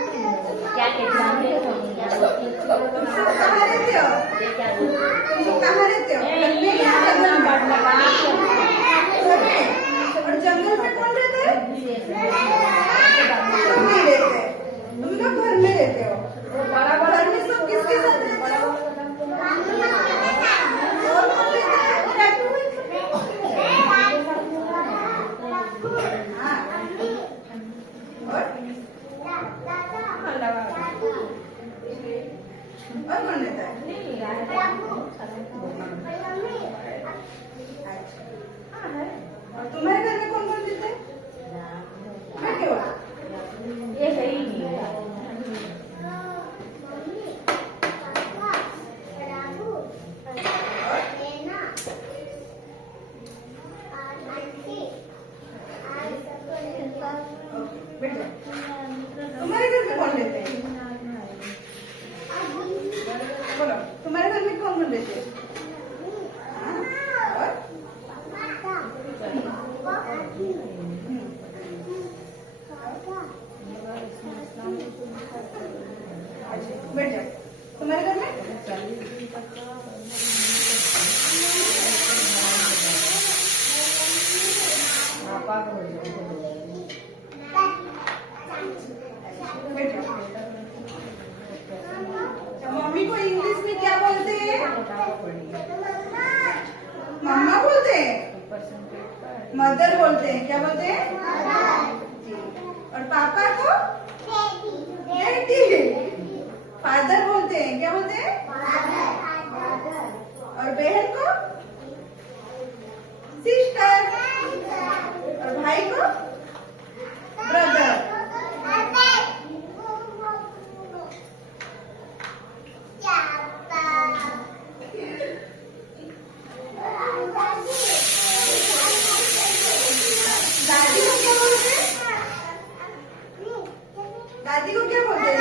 क्या कहते हैं? तुम सब कहाँ रहते हो? तुम सब कहाँ रहते हो? घर में या जंगल में? घर में। और जंगल में कौन रहता है? सब नहीं रहते। तुम लोग घर में रहते हो। घर में सब किसके साथ रहते हो? और कौन रहता है? हाँ। और कौन रहता है? और तुम्हारे घर में कौन कौन रहता है? मैं क्यों? ये सही नहीं है। बैठ जाओ। तुम्हारे घर में कौन रहते हैं? बोलो, तुम्हारे घर में कौन कौन रहते हैं? हाँ? और? बैठ जाओ। तुम्हारे घर में? बैठ जाओ। मम्मी को इंग्लिश में क्या बोलते हैं? मम्मा बोलते हैं। मदर बोलते हैं। क्या बोलते हैं? और पापा को? डैडी। फादर बोलते हैं। क्या बोलते हैं? और बहन को? सिस्टर। और भाई को? ब्रदर। दादी को क्या बोलते हैं? दादी को क्या बोलते हैं?